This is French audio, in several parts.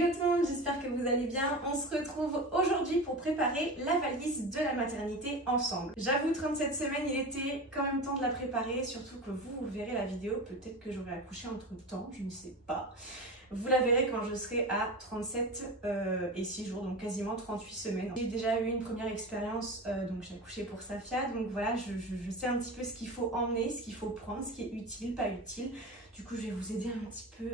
Yo tout le monde, j'espère que vous allez bien. On se retrouve aujourd'hui pour préparer la valise de la maternité ensemble. J'avoue, 37 semaines, il était quand même temps de la préparer, surtout que vous verrez la vidéo, peut-être que j'aurai accouché entre temps, je ne sais pas. Vous la verrez quand je serai à 37 et 6 jours, donc quasiment 38 semaines. J'ai déjà eu une première expérience, donc j'ai accouché pour Safia, donc voilà, je sais un petit peu ce qu'il faut emmener, ce qu'il faut prendre, ce qui est utile, pas utile. Du coup, je vais vous aider un petit peu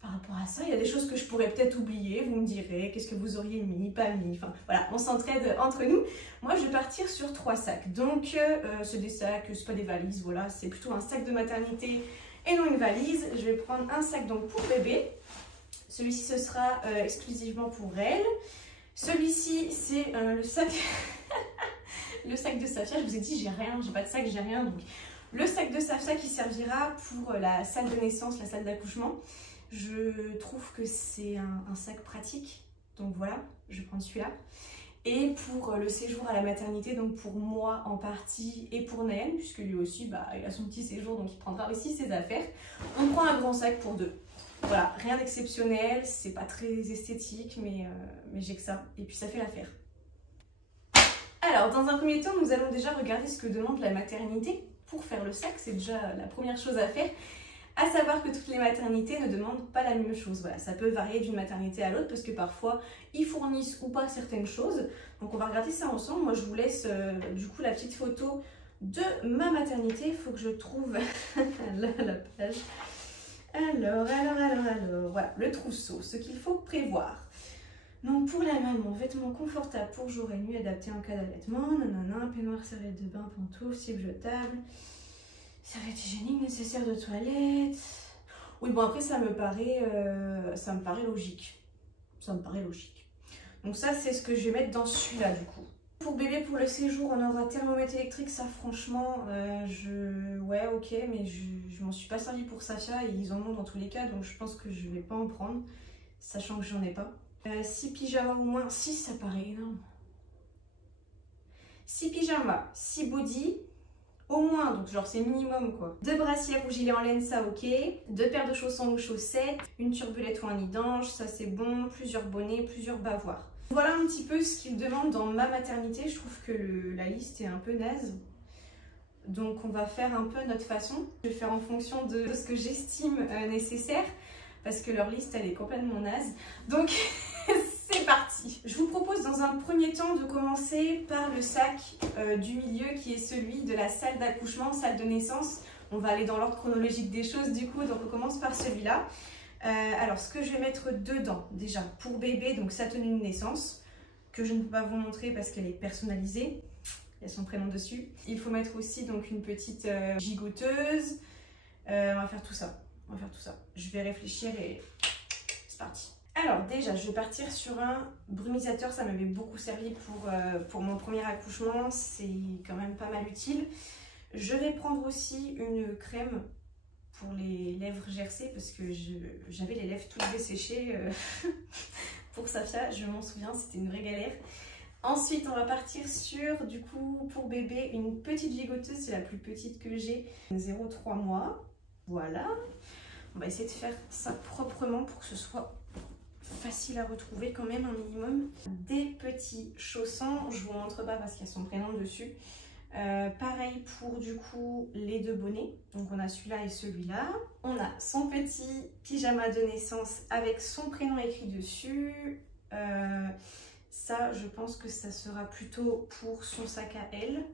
par rapport à ça. Il y a des choses que je pourrais peut-être oublier, vous me direz, qu'est-ce que vous auriez mis, pas mis, enfin voilà, on s'entraide entre nous. Moi, je vais partir sur 3 sacs, donc c'est des sacs, c'est pas des valises, voilà, c'est plutôt un sac de maternité et non une valise. Je vais prendre un sac donc pour bébé, celui-ci ce sera exclusivement pour elle. Celui-ci c'est le sac le sac de Safia. Je vous ai dit j'ai rien, j'ai pas de sac, j'ai rien, donc le sac de Safia qui servira pour la salle de naissance, la salle d'accouchement. Je trouve que c'est un sac pratique, donc voilà, je vais prendre celui-là. Et pour le séjour à la maternité, donc pour moi en partie et pour Naël, puisque lui aussi, bah, il a son petit séjour, donc il prendra aussi ses affaires. On prend un grand sac pour 2. Voilà, rien d'exceptionnel, c'est pas très esthétique, mais j'ai que ça, et puis ça fait l'affaire. Alors, dans un premier temps, nous allons déjà regarder ce que demande la maternité pour faire le sac, c'est déjà la première chose à faire. À savoir que toutes les maternités ne demandent pas la même chose. Voilà, ça peut varier d'une maternité à l'autre parce que parfois ils fournissent ou pas certaines choses. Donc on va regarder ça ensemble. Moi je vous laisse du coup la petite photo de ma maternité. Il faut que je trouve la page. Alors, voilà, le trousseau, ce qu'il faut prévoir. Donc pour la maman, vêtements confortables pour jour et nuit, adaptés en cas d'allaitement, nanana, peignoir, serviette de bain, pantoufles, cible jetable. Serviette hygiénique nécessaire de toilette. Oui, bon après ça me paraît logique. Ça me paraît logique. Donc ça c'est ce que je vais mettre dans celui-là du coup. Pour bébé, pour le séjour, on aura thermomètre électrique. Ça franchement, ouais ok, mais je m'en suis pas servi pour Safia et ils en ont dans tous les cas. Donc je pense que je vais pas en prendre, sachant que j'en ai pas. 6 pyjamas au moins, 6 ça paraît énorme. 6 pyjamas, 6 body. Au moins, donc genre c'est minimum quoi. 2 brassières ou gilets en laine, ça ok. 2 paires de chaussons ou chaussettes. Une turbulette ou un nid-d'ange, ça c'est bon. Plusieurs bonnets, plusieurs bavoirs. Voilà un petit peu ce qu'ils demandent dans ma maternité. Je trouve que la liste est un peu naze. Donc on va faire un peu notre façon. Je vais faire en fonction de ce que j'estime nécessaire. Parce que leur liste elle est complètement naze. Donc c'est parti. Je vous propose dans un premier temps de commencer par le sac du milieu qui est celui de la salle d'accouchement, salle de naissance. On va aller dans l'ordre chronologique des choses du coup, donc on commence par celui-là. Alors ce que je vais mettre dedans déjà pour bébé, donc sa tenue de naissance, que je ne peux pas vous montrer parce qu'elle est personnalisée. Il y a son prénom dessus. Il faut mettre aussi donc une petite gigoteuse. On va faire tout ça. On va faire tout ça. Je vais réfléchir et c'est parti. Alors déjà, je vais partir sur un brumisateur, ça m'avait beaucoup servi pour mon premier accouchement, c'est quand même pas mal utile. Je vais prendre aussi une crème pour les lèvres gercées parce que j'avais les lèvres toutes desséchées pour Safia, je m'en souviens, c'était une vraie galère. Ensuite, on va partir sur, du coup, pour bébé, une petite gigoteuse, c'est la plus petite que j'ai, 0,3 mois. Voilà. On va essayer de faire ça proprement pour que ce soit facile à retrouver quand même un minimum. Des petits chaussons, je vous montre pas parce qu'il y a son prénom dessus. Pareil pour du coup les 2 bonnets, donc on a celui-là et celui-là. On a son petit pyjama de naissance avec son prénom écrit dessus. Ça je pense que ça sera plutôt pour son sac à elle.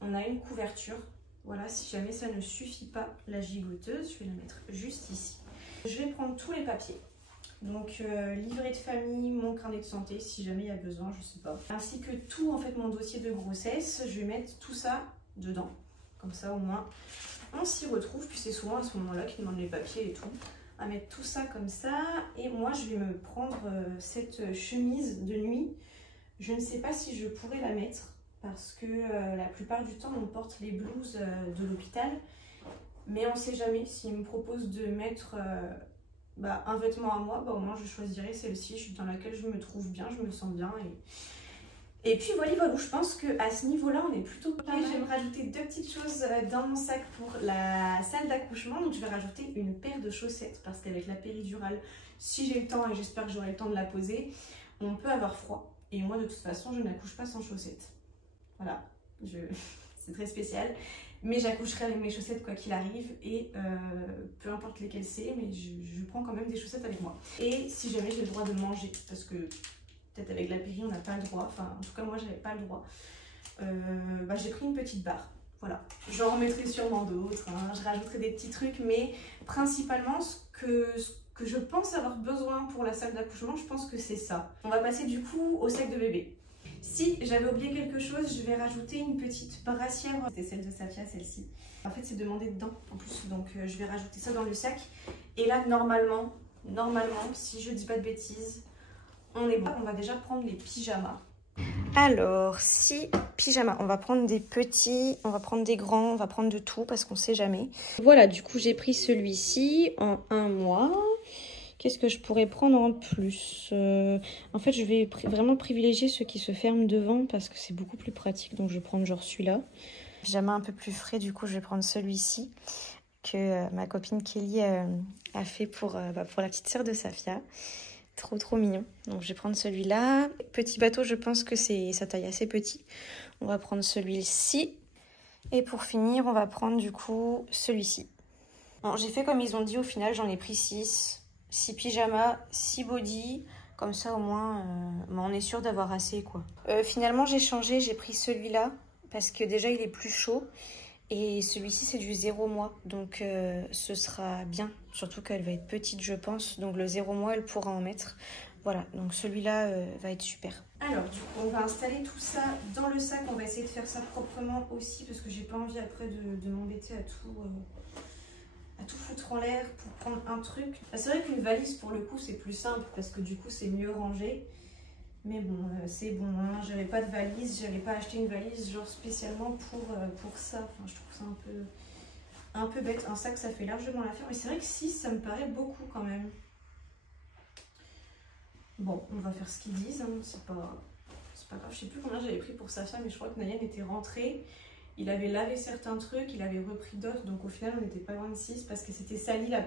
On a une couverture, voilà, si jamais ça ne suffit pas la gigoteuse, je vais la mettre juste ici. Je vais prendre tous les papiers. Donc livret de famille, mon carnet de santé si jamais il y a besoin, je sais pas. Ainsi que tout en fait mon dossier de grossesse, je vais mettre tout ça dedans. Comme ça au moins on s'y retrouve, puis c'est souvent à ce moment-là qu'ils demandent les papiers et tout. À mettre tout ça comme ça et moi je vais me prendre cette chemise de nuit. Je ne sais pas si je pourrais la mettre parce que la plupart du temps on porte les blouses de l'hôpital. Mais on ne sait jamais, s'ils me proposent de mettre un vêtement à moi, au moins je choisirai celle-ci dans laquelle je me trouve bien, je me sens bien Et puis voilà, je pense qu'à ce niveau-là, on est plutôt pas mal. Je vais me rajouter 2 petites choses dans mon sac pour la salle d'accouchement. Donc je vais rajouter une paire de chaussettes parce qu'avec la péridurale, si j'ai le temps et j'espère que j'aurai le temps de la poser, on peut avoir froid. Et moi de toute façon, je n'accouche pas sans chaussettes. Voilà, c'est très spécial. Mais j'accoucherai avec mes chaussettes quoi qu'il arrive et peu importe lesquelles c'est, mais je prends quand même des chaussettes avec moi. Et si jamais j'ai le droit de manger, parce que peut-être avec la péri on n'a pas le droit, enfin en tout cas moi j'avais pas le droit, j'ai pris une petite barre. Voilà, j'en remettrai sûrement d'autres, hein. Je rajouterai des petits trucs, mais principalement ce que je pense avoir besoin pour la salle d'accouchement, je pense que c'est ça. On va passer du coup au sac de bébé. Si j'avais oublié quelque chose, je vais rajouter une petite brassière. C'est celle de Safia, celle-ci. En fait, c'est demandé dedans en plus, donc je vais rajouter ça dans le sac. Et là, normalement, si je dis pas de bêtises, on est bon. On va déjà prendre les pyjamas. Alors, si pyjamas, on va prendre des petits, on va prendre des grands, on va prendre de tout parce qu'on sait jamais. Voilà, du coup, j'ai pris celui-ci en 1 mois. Qu'est-ce que je pourrais prendre en plus? En fait, je vais vraiment privilégier ceux qui se ferment devant parce que c'est beaucoup plus pratique. Donc, je vais prendre genre celui-là. Pyjama un peu plus frais, du coup, je vais prendre celui-ci que ma copine Kelly a fait pour la petite sœur de Safia. Trop mignon. Donc, je vais prendre celui-là. Petit bateau, je pense que c'est sa taille assez petit. On va prendre celui-ci. Et pour finir, on va prendre du coup celui-ci. Bon, j'ai fait comme ils ont dit au final, j'en ai pris 6. 6 pyjamas, 6 body, comme ça au moins on est sûr d'avoir assez quoi. Finalement j'ai changé, j'ai pris celui-là parce que déjà il est plus chaud et celui-ci c'est du 0 mois donc ce sera bien, surtout qu'elle va être petite je pense, donc le 0 mois elle pourra en mettre. Voilà, donc celui-là va être super. Alors du coup on va installer tout ça dans le sac, on va essayer de faire ça proprement aussi parce que j'ai pas envie après de m'embêter à tout foutre en l'air pour prendre un truc. C'est vrai qu'une valise pour le coup c'est plus simple parce que du coup c'est mieux rangé. Mais bon, c'est bon, hein. J'avais pas de valise, j'avais pas acheté une valise genre spécialement pour ça. Enfin, je trouve ça un peu bête. Un sac ça fait largement l'affaire. Mais c'est vrai que 6 ça me paraît beaucoup quand même. Bon, on va faire ce qu'ils disent, hein. C'est pas grave. Je sais plus combien j'avais pris pour Safia, mais je crois que Nayan était rentré. Il avait lavé certains trucs, il avait repris d'autres, donc au final on n'était pas loin de 6 parce que c'était sali les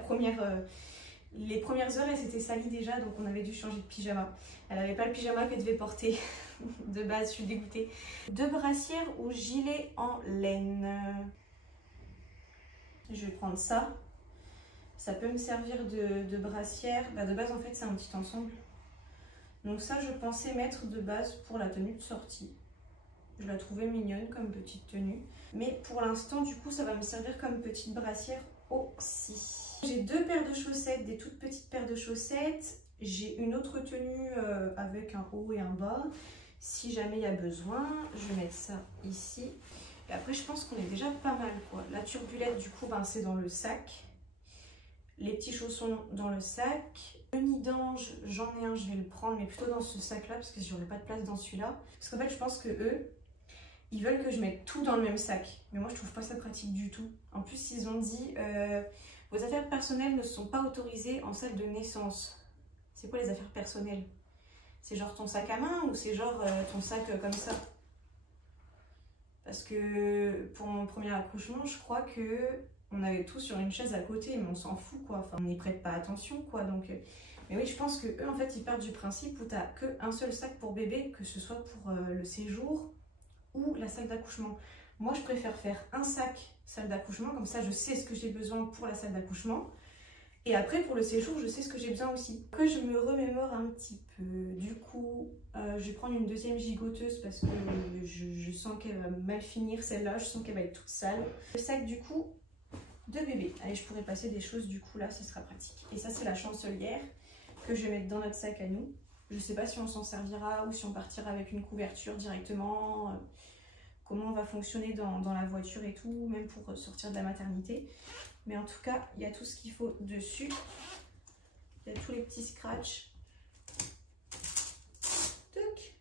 premières heures, elle s'était salie déjà, donc on avait dû changer de pyjama. Elle n'avait pas le pyjama qu'elle devait porter de base, je suis dégoûtée. 2 brassières ou gilets en laine. Je vais prendre ça. Ça peut me servir de brassière. De base en fait c'est un petit ensemble. Donc ça je pensais mettre de base pour la tenue de sortie. Je la trouvais mignonne comme petite tenue. Mais pour l'instant, du coup, ça va me servir comme petite brassière aussi. J'ai 2 paires de chaussettes, des toutes petites paires de chaussettes. J'ai une autre tenue avec un haut et un bas. Si jamais il y a besoin, je vais mettre ça ici. Et après, je pense qu'on est déjà pas mal, quoi. La turbulette, du coup, c'est dans le sac. Les petits chaussons dans le sac. Le nid d'ange, j'en ai un, je vais le prendre, mais plutôt dans ce sac-là, parce que j'aurai pas de place dans celui-là. Parce qu'en fait, je pense que eux, ils veulent que je mette tout dans le même sac. Mais moi, je trouve pas ça pratique du tout. En plus, ils ont dit, vos affaires personnelles ne sont pas autorisées en salle de naissance. C'est quoi les affaires personnelles? C'est genre ton sac à main ou c'est genre ton sac comme ça? Parce que pour mon premier accouchement, je crois que on avait tout sur une chaise à côté, mais on s'en fout quoi. Enfin, on n'y prête pas attention quoi. Donc, mais oui, je pense que eux, en fait, ils partent du principe où tu n'as qu'un seul sac pour bébé, que ce soit pour le séjour ou la salle d'accouchement. Moi, je préfère faire un sac salle d'accouchement, comme ça, je sais ce que j'ai besoin pour la salle d'accouchement. Et après, pour le séjour, je sais ce que j'ai besoin aussi. Que je me remémore un petit peu. Du coup, je vais prendre une deuxième gigoteuse parce que je sens qu'elle va mal finir celle-là. Je sens qu'elle va être toute sale. Le sac, du coup, de bébé. Allez, je pourrais passer des choses, du coup, là, ce sera pratique. Et ça, c'est la chancelière que je vais mettre dans notre sac à nous. Je sais pas si on s'en servira ou si on partira avec une couverture directement. Comment on va fonctionner dans la voiture et tout, même pour sortir de la maternité. Mais en tout cas, il y a tout ce qu'il faut dessus. Il y a tous les petits scratchs. Toc.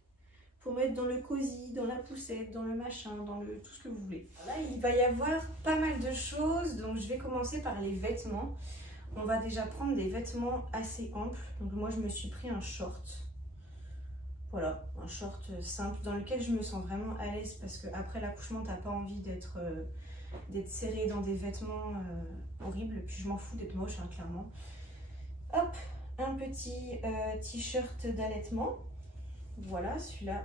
Pour mettre dans le cosy, dans la poussette, dans le machin, dans le tout ce que vous voulez. Là, il va y avoir pas mal de choses. Donc, je vais commencer par les vêtements. On va déjà prendre des vêtements assez amples. Donc, moi, je me suis pris un short. Voilà, un short simple dans lequel je me sens vraiment à l'aise parce qu'après l'accouchement, t'as pas envie d'être serré dans des vêtements horribles. Puis je m'en fous d'être moche, hein, clairement. Hop, un petit t-shirt d'allaitement. Voilà, celui-là,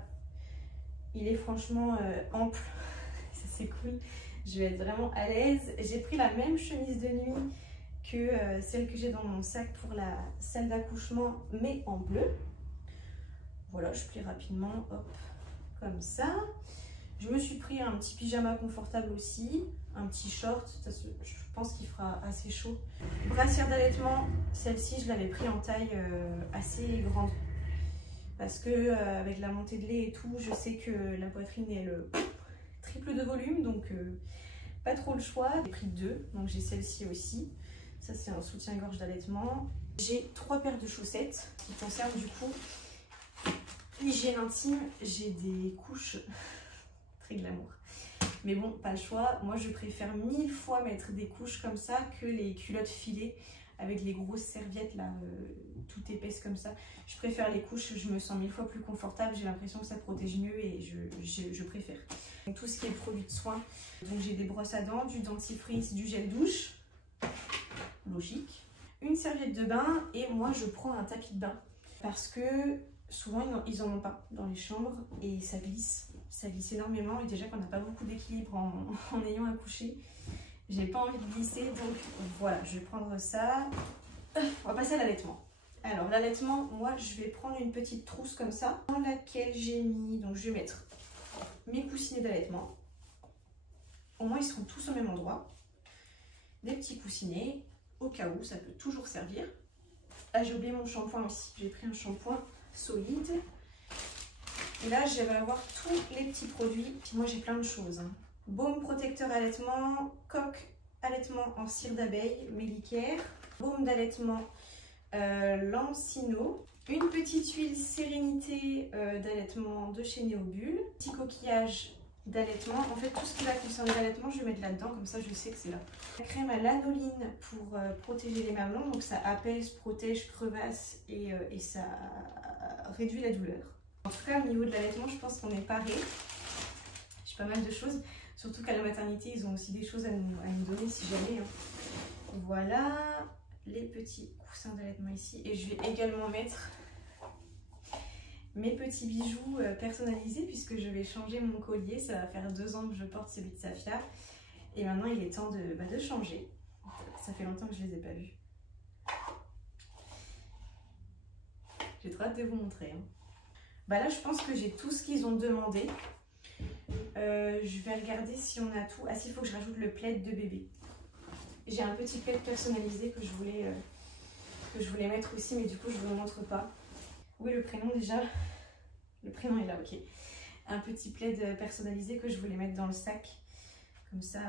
il est franchement ample. Ça, c'est cool. Je vais être vraiment à l'aise. J'ai pris la même chemise de nuit que celle que j'ai dans mon sac pour la salle d'accouchement, mais en bleu. Voilà, je plie rapidement, hop, comme ça. Je me suis pris un petit pyjama confortable aussi, un petit short, je pense qu'il fera assez chaud. Brassière d'allaitement, celle-ci je l'avais pris en taille assez grande. Parce que avec la montée de lait et tout, je sais que la poitrine est le triple de volume, donc pas trop le choix. J'ai pris 2, donc j'ai celle-ci aussi. Ça c'est un soutien-gorge d'allaitement. J'ai 3 paires de chaussettes qui concernent du coup l'hygiène intime. J'ai des couches très glamour. Mais bon, pas le choix. Moi je préfère 1000 fois mettre des couches comme ça que les culottes filées avec les grosses serviettes là, tout épaisses comme ça. Je préfère les couches, je me sens 1000 fois plus confortable, j'ai l'impression que ça protège mieux et je préfère. Donc, tout ce qui est produit de soins, donc j'ai des brosses à dents, du dentifrice, du gel douche, logique, une serviette de bain et moi je prends un tapis de bain parce que souvent ils en ont pas dans les chambres et ça glisse énormément et déjà qu'on n'a pas beaucoup d'équilibre en ayant accouché. J'ai pas envie de glisser, donc voilà, je vais prendre ça. On va passer à l'allaitement. Alors l'allaitement, moi je vais prendre une petite trousse comme ça, dans laquelle j'ai mis, donc je vais mettre mes coussinets d'allaitement. Au moins ils seront tous au même endroit. Des petits coussinets, au cas où, ça peut toujours servir. Ah, j'ai oublié mon shampoing aussi, j'ai pris un shampoing solide. Et là je vais avoir tous les petits produits, puis moi j'ai plein de choses. Hein. Baume protecteur allaitement, coque allaitement en cire d'abeille, Mélicaire, baume d'allaitement Lancino, une petite huile sérénité d'allaitement de chez Néobulle, petit coquillage d'allaitement. En fait, tout ce qui va concerner l'allaitement, je vais mettre là-dedans, comme ça je sais que c'est là. La crème à l'anoline pour protéger les mamans, donc ça apaise, protège, crevasse et ça réduit la douleur. En tout cas, au niveau de l'allaitement, je pense qu'on est paré. J'ai pas mal de choses. Surtout qu'à la maternité, ils ont aussi des choses à nous donner si jamais. Hein. Voilà les petits coussins d'allaitement ici. Et je vais également mettre mes petits bijoux personnalisés puisque je vais changer mon collier. Ça va faire 2 ans que je porte celui de Safia. Et maintenant, il est temps de changer. Ça fait longtemps que je ne les ai pas vus. J'ai trop hâte de vous montrer. Hein. Bah là, je pense que j'ai tout ce qu'ils ont demandé. Je vais regarder si on a tout. Ah si, il faut que je rajoute le plaid de bébé. J'ai un petit plaid personnalisé que je voulais mettre aussi, mais du coup je ne vous le montre pas. Où est le prénom déjà? Le prénom est là, ok. Un petit plaid personnalisé que je voulais mettre dans le sac. Comme ça,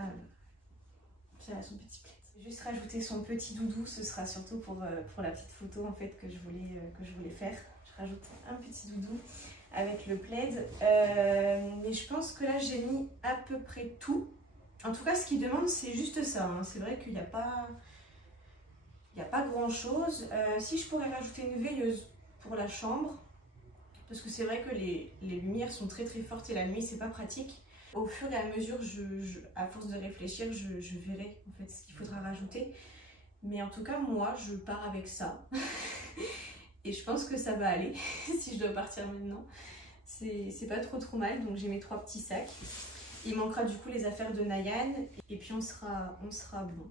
ça a son petit plaid. Juste rajouter son petit doudou, ce sera surtout pour la petite photo en fait que je voulais faire. Je rajoute un petit doudou avec le plaid, mais je pense que là j'ai mis à peu près tout. En tout cas ce qu'ils demandent c'est juste ça, hein. C'est vrai qu'il n'y a pas grand chose. Si je pourrais rajouter une veilleuse pour la chambre, parce que c'est vrai que les lumières sont très fortes et la nuit c'est pas pratique. Au fur et à mesure, à force de réfléchir, je verrai en fait ce qu'il faudra rajouter. Mais en tout cas moi je pars avec ça. Et je pense que ça va aller si je dois partir maintenant. C'est pas trop mal, donc j'ai mes 3 petits sacs. Il manquera du coup les affaires de Nayan et puis on sera bon.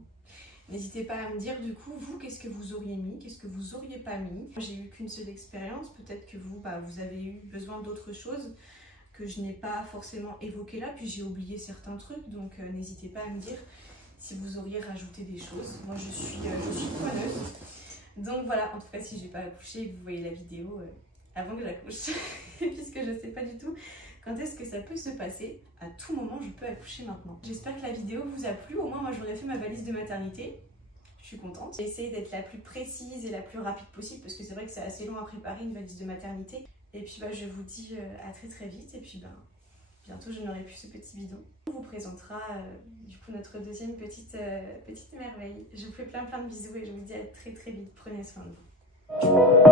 N'hésitez pas à me dire du coup, vous, qu'est-ce que vous auriez mis, qu'est-ce que vous auriez pas mis. J'ai eu qu'une seule expérience, peut-être que vous, vous avez eu besoin d'autres choses que je n'ai pas forcément évoquées là, puis j'ai oublié certains trucs, donc n'hésitez pas à me dire si vous auriez rajouté des choses. Moi je suis preneuse. Donc voilà, en tout cas si j'ai pas accouché, vous voyez la vidéo avant que j'accouche, puisque je sais pas du tout quand est-ce que ça peut se passer. À tout moment je peux accoucher maintenant. J'espère que la vidéo vous a plu, au moins moi j'aurais fait ma valise de maternité. Je suis contente. J'ai essayé d'être la plus précise et la plus rapide possible, parce que c'est vrai que c'est assez long à préparer une valise de maternité. Et puis je vous dis à très vite, et puis bientôt je n'aurai plus ce petit bidon. On vous présentera du coup notre deuxième petite merveille. Je vous fais plein de bisous et je vous dis à très vite. Prenez soin de vous.